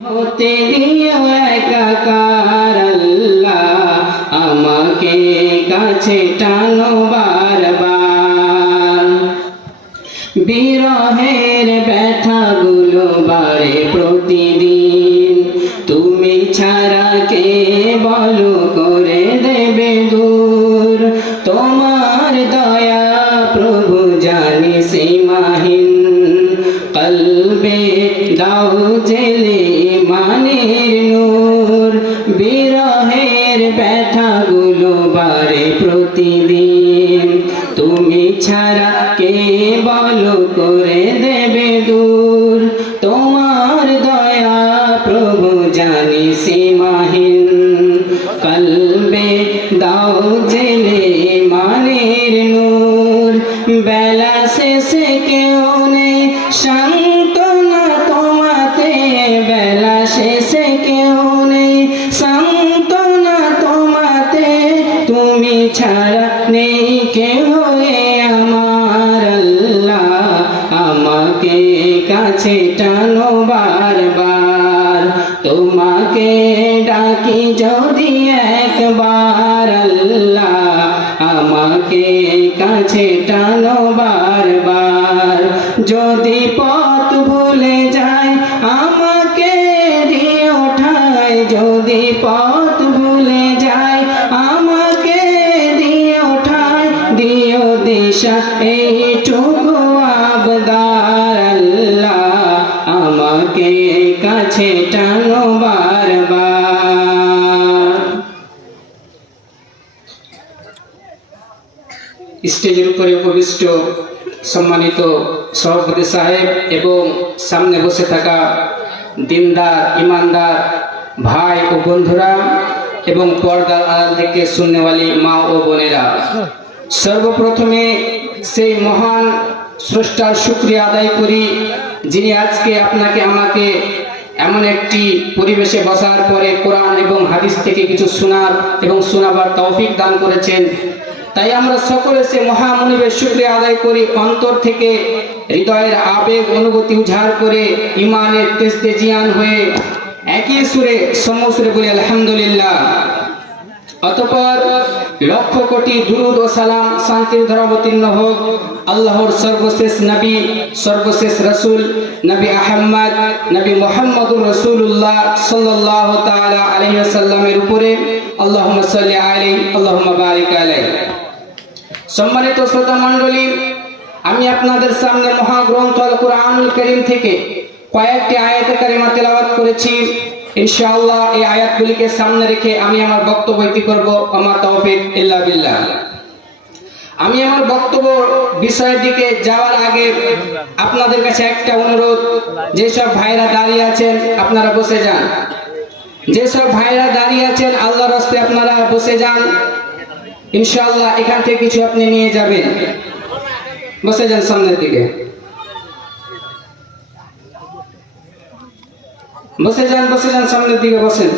হতে দিও একাকার আল্লাহ, আমাকে কাছে টানো বারবার। বিরহের ব্যথাগুলো বাড়ে প্রতিদিন, তুমি ছাড়া কে বলো করে দেবে দূর। তোমার দয়া প্রভু জানি সীমাহীন, কলবে দাও জেলে ইমানের নূর। বিরহের ব্যথাগুলো বাড়ে প্রতিদিন, তুমি ছাড়া কে বলো করে দেবে দূর। তোমার দয়া প্রভু জানি সীমাহীন, কলবে দাও জেলে ইমানের নূর। বেলা শেষে কেউ নেই সান্ত্বনা তোমাতে, বেলা শেষে কেউ নেই সান্ত্বনা তোমাতে। তুমি ছাড়া নেই কেউ আমার আল্লাহ, আমাকে কাছে টানো বারবার। তোমাকে ডাকি যদি একবার আল্লাহ, আমাকে কাছে টানো বারবার। যদি পথ ভুলে যায় আমাকে দিও ঠাই, যদি পথ ভুলে যায় আমাকে দিও ঠাই। দিও দিশা এইটুকু আবদার আল্লাহ, আমাকে কাছে টানো বারবার। স্টেজের উপরে উপবিষ্ট সম্মানিত সভাপতি সাহেব এবং সামনে বসে থাকা দিনদার ইমানদার ভাই ও বন্ধুরা এবং পর্দার আড়াল থেকে শুননেওয়ালি মা ও বোনেরা, সর্বপ্রথমে সেই মহান স্রষ্টার শুকরিয়া আদায় করি, যিনি আজকে আপনাকে আমাকে এমন একটি পরিবেশে বসার পরে কোরআন এবং হাদিস থেকে কিছু শোনার এবং শোনাবার তৌফিক দান করেছেন। তাই আমরা সকলে সে মহামনিবের শুকরিয়া আদায় করি, অন্তর থেকে হৃদয়ের আবেগ অনুভূতি উজাড় করে ইমানের তেজতেজিয়ান হয়ে একই সুরে সমসুরে বলি আলহামদুলিল্লাহ। অতঃপর লক্ষ কোটি দুরূদ ও সালাম শান্তির ধারা অবতীর্ণ হোক আল্লাহর সর্বশেষ নবী সর্বশেষ রাসূল নবী আহমদ নবী মুহাম্মদুর রাসূলুল্লাহ সাল্লাল্লাহু তাআলা আলাইহি ওয়াসাল্লামের উপরে। আল্লাহুম্মা সাল্লি আলাইহি আল্লাহুম্মা বারিক আলাইহি। সম্মানিত শ্রোতা মণ্ডলী, আমি আপনাদের সামনে মহাগ্রন্থ আল কুরআনুল কারীম থেকে কয়েকটি আয়াতে কারিমা তেলাওয়াত করেছি। ইনশাআল্লাহ এই আয়াতগুলিকে সামনে রেখে আমি আমার বক্তব্য ইতি করব। আমা তাওফিক ইল্লা বিল্লাহ। আমি আমার বক্তব্য বিষয়ের দিকে যাওয়ার আগে আপনাদের কাছে একটা অনুরোধ, যেসব ভাইরা দাঁড়িয়ে আছেন আপনারা বসে যান। যেসব ভাইরা দাঁড়িয়ে আছেন আল্লাহর রাস্তে আপনারা বসে যান। ইনশাআল্লাহ এখান থেকে কিছু আপনি নিয়ে যাবেন। বসে যান সামনের দিকে, বসে যান সামনের দিকে বসেন।